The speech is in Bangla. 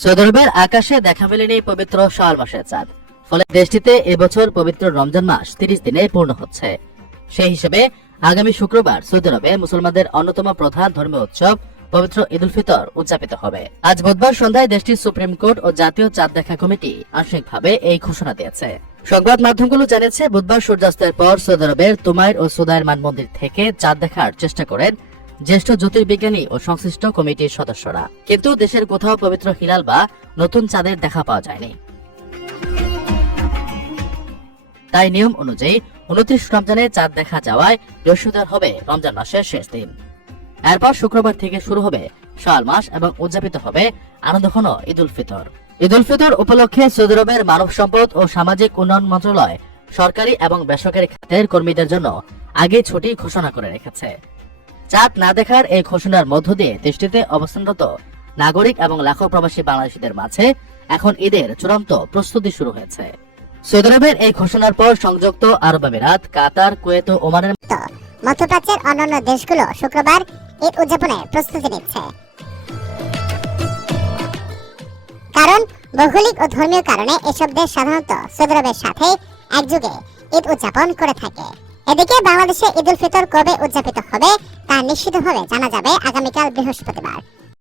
সৌদি আরবের আকাশে দেখা মেলেনি পবিত্র শাওয়াল মাসের চাঁদ, ফলে দেশটিতে এবছর পবিত্র রমজান মাস 30 দিনে পূর্ণ হচ্ছে। সেই হিসেবে আগামী শুক্রবার সৌদি আরবে মুসলমানদের অন্যতম প্রধান ধর্মীয় উৎসব পবিত্র ঈদ উল ফিতর উদযাপিত হবে। আজ বুধবার সন্ধ্যায় দেশটির সুপ্রিম কোর্ট ও জাতীয় চাঁদ দেখা কমিটি আংশিকভাবে এই ঘোষণা দিয়েছে। সংবাদ মাধ্যমগুলো জানিয়েছে, বুধবার সূর্যাস্তের পর সৌদি আরবের তুমাইর ও সুদাইরমান মন্দির থেকে চাঁদ দেখার চেষ্টা করেন জ্যেষ্ঠ জ্যোতির্বিজ্ঞানী ও সংশ্লিষ্ট কমিটির সদস্যরা, কিন্তু দেশের কোথাও পবিত্র হিলাল বা নতুন চাঁদের দেখা পাওয়া যায়নি। তাই নিয়ম অনুযায়ী 29 রমজানে চাঁদ দেখা যাওয়ায় বৃহস্পতিবার হবে রমজান মাসের শেষ দিন। এরপর শুক্রবার থেকে শুরু হবে শাওয়াল মাস এবং উদযাপিত হবে আনন্দঘন ঈদ উল ফিতর। ঈদ উল ফিতর উপলক্ষে সৌদি আরবের মানব সম্পদ ও সামাজিক উন্নয়ন মন্ত্রণালয় সরকারি এবং বেসরকারি খাতের কর্মীদের জন্য আগে ছুটি ঘোষণা করে রেখেছে। চাঁদ না দেখার এই ঘোষণার মধ্য দিয়ে দেশটিতে অবস্থানরত নাগরিক এবং লাখো প্রবাসী বাংলাদেশিদের মাঝে এখন ঈদের চূড়ান্ত প্রস্তুতি শুরু হয়েছে। সৌদি আরবের এই ঘোষণার পর সংযুক্ত আরব আমিরাত, কাতার, কুয়েত ও ওমানের মধ্যপ্রাচ্যের অন্যান্য দেশগুলো শুক্রবার ঈদ উদযাপনের প্রস্তুতি নিচ্ছে। কারণ ভৌগোলিক ও ধর্মীয় কারণে এসব দেশ সাধারণত সৌদি আরবের সাথে একযোগে ঈদ উদযাপন করে থাকে। এদিকে বাংলাদেশে ঈদ উল ফিতর কবে উদযাপিত হবে তা নিশ্চিতভাবে জানা যাবে আগামীকাল বৃহস্পতিবার।